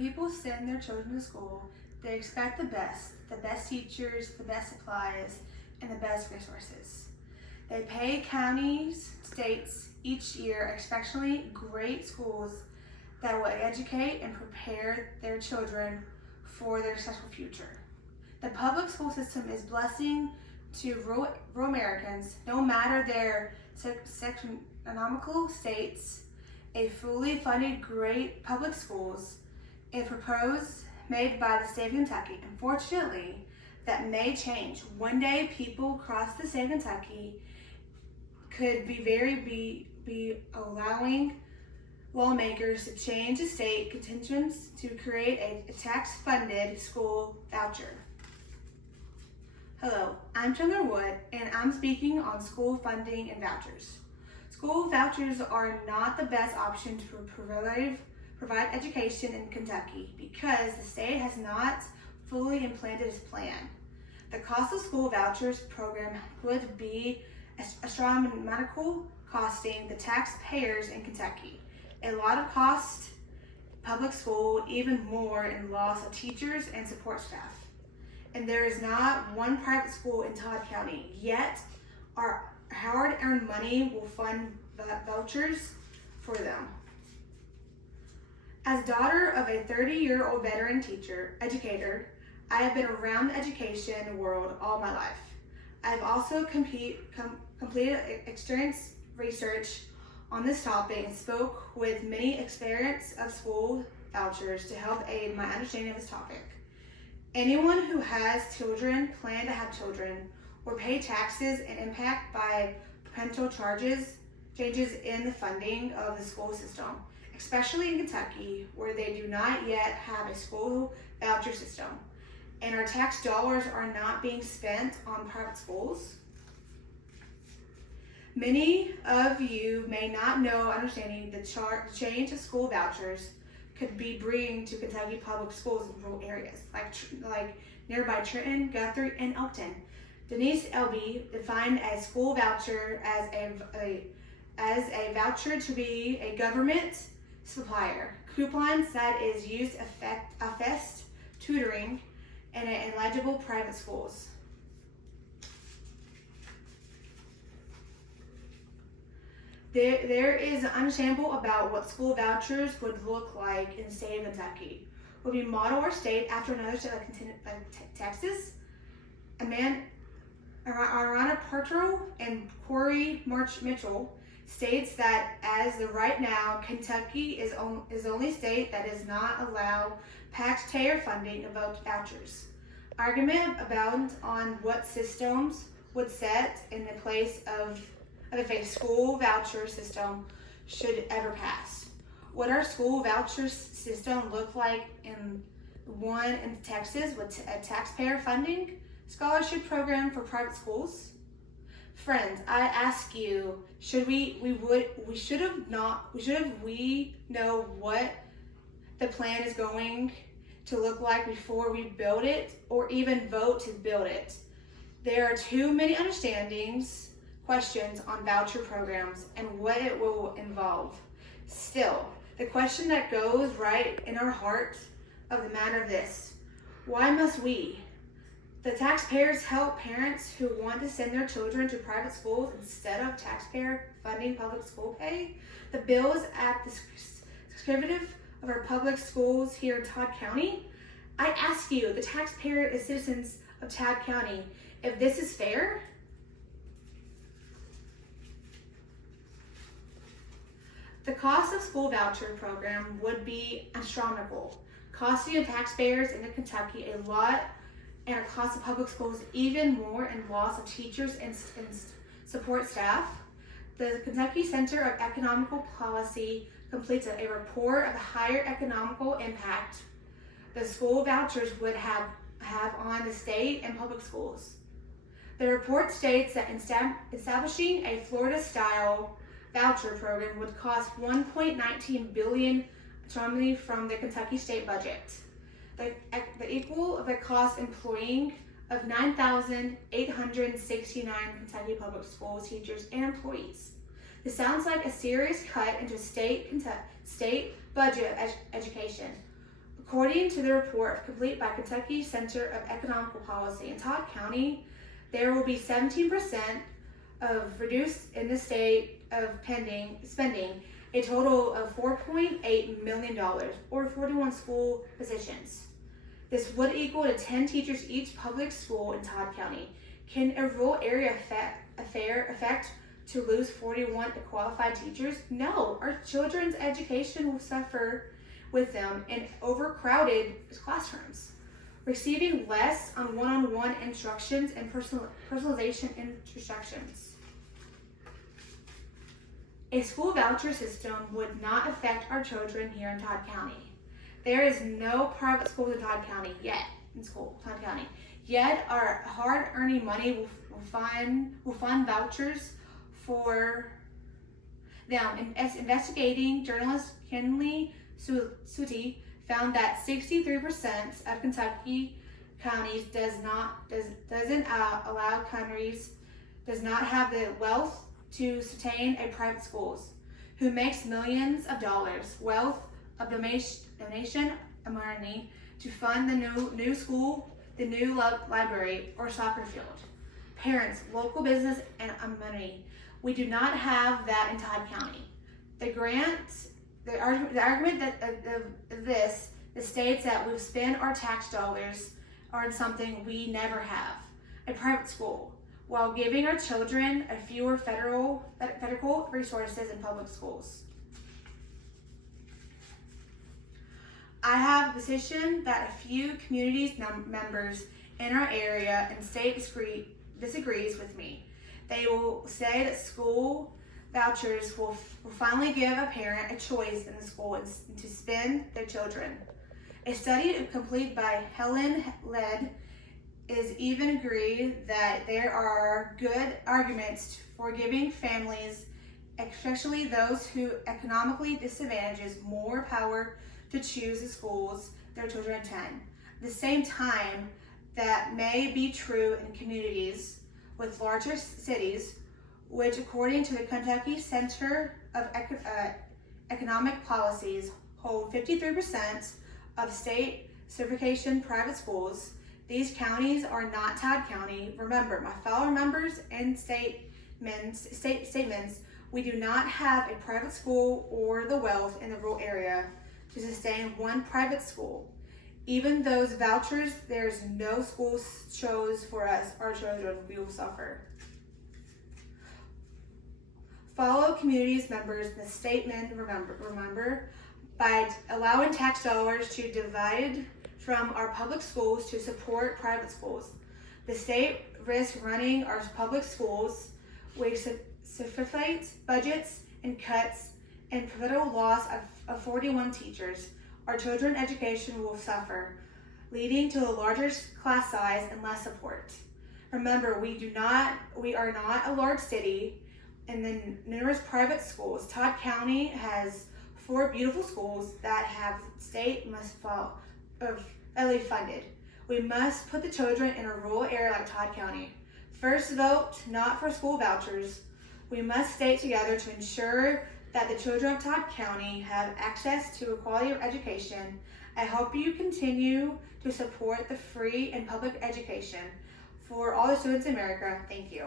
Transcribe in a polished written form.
people send their children to school, they expect the best teachers, the best supplies, and the best resources. They pay counties, states each year exceptionally great schools that will educate and prepare their children for their successful future. The public school system is blessing to rural Americans, no matter their economical states. A fully funded great public schools is proposed made by the state of Kentucky. Unfortunately, that may change. One day, people across the state of Kentucky could be allowing lawmakers to change the state constitutions to create a tax-funded school voucher. Hello, I'm Chandler Wood, and I'm speaking on school funding and vouchers. School vouchers are not the best option to provide education in Kentucky because the state has not fully implemented its plan. The cost of school vouchers program would be astronomical, costing the taxpayers in Kentucky a lot of cost, public school, even more in loss of teachers and support staff. And there is not one private school in Todd County, yet our hard-earned money will fund vouchers for them. As daughter of a 30-year-old veteran educator, I have been around the education world all my life. I've also completed extensive research on this topic and spoke with many experts of school vouchers to help aid my understanding of this topic. Anyone who has children, plan to have children, or pay taxes and impact by potential changes in the funding of the school system, especially in Kentucky, where they do not yet have a school voucher system, and our tax dollars are not being spent on private schools. Many of you may not know understanding the change of school vouchers could be bringing to Kentucky public schools in rural areas, like nearby Trenton, Guthrie, and Elkton. Denise Elby defined a school voucher as a voucher to be a government supplier, coupons that is used affect tutoring in eligible private schools. There is understandable about what school vouchers would look like in the state of Kentucky. Would we model our state after another state like Texas? Arana Partro and Corey Mitchell states that as of right now, Kentucky is the only state that does not allow taxpayer funding of vouchers. Argument abounds on what systems would set in the place of if a school voucher system should ever pass. Would our school voucher system look like in Texas with a taxpayer funding scholarship program for private schools? Friends, I ask you, should we know what the plan is going to look like before we build it or even vote to build it? There are too many questions on voucher programs and what it will involve. Still, the question that goes right in our heart of the matter of this: why must we, the taxpayers, help parents who want to send their children to private schools instead of taxpayer funding public school pay? The bill is at the descriptive of our public schools here in Todd County. I ask you, the taxpayer and citizens of Todd County, if this is fair. The cost of school voucher program would be astronomical, costing the taxpayers in Kentucky a lot, and our cost of public schools even more in loss of teachers and support staff. The Kentucky Center of Economical Policy completes a report of the higher economical impact the school vouchers would have on the state and public schools. The report states that establishing a Florida-style voucher program would cost $1.19 billion from the Kentucky state budget, the equal of the cost employing of 9,869 Kentucky public school teachers and employees. This sounds like a serious cut into state budget of education. According to the report complete by Kentucky Center of Economic Policy, in Todd County, there will be 17% of reduced in the state of spending a total of $4.8 million or 41 school positions. This would equal to 10 teachers each public school in Todd County. Can a rural area affect to lose 41 qualified teachers? No, our children's education will suffer with them in overcrowded classrooms, receiving less on one-on-one instructions and personalization instructions. A school voucher system would not affect our children here in Todd County. There is no private schools in Todd County yet. Todd County. Yet our hard-earning money will fund vouchers for them. Investigating journalist Kenley Suti found that 63% of Kentucky counties doesn't allow counties does not have the wealth to sustain a private schools, who makes millions of dollars wealth of donation money to fund the new school, the new library, or soccer field. Parents, local business, and money. We do not have that in Todd County. The argument that of this states that we've spent our tax dollars on something we never have, a private school, while giving our children a fewer federal resources in public schools. I have a position that a few communities members in our area and state disagrees with me. They will say that school vouchers will finally give a parent a choice in the school and to spend their children. A study completed by Helen Led is even agree that there are good arguments for giving families, especially those who economically disadvantages, more power to choose the schools their children attend. At the same time, that may be true in communities with larger cities, which according to the Kentucky Center of Economic Policies hold 53% of state certification private schools. These counties are not Todd County. Remember, my fellow members and statements, we do not have a private school or the wealth in the rural area to sustain one private school. Even those vouchers, there's no school chose for us, our children, we will suffer. Follow communities members the statement, remember, by allowing tax dollars to divide from our public schools to support private schools. The state risks running our public schools with significant budgets and cuts and federal loss of 41 teachers. Our children's education will suffer, leading to a larger class size and less support. Remember, we are not a large city, and the numerous private schools. Todd County has 4 beautiful schools that have state must follow funded. We must put the children in a rural area like Todd County. First vote, not for school vouchers. We must stay together to ensure that the children of Todd County have access to a quality of education. I hope you continue to support the free and public education for all the students in America. Thank you.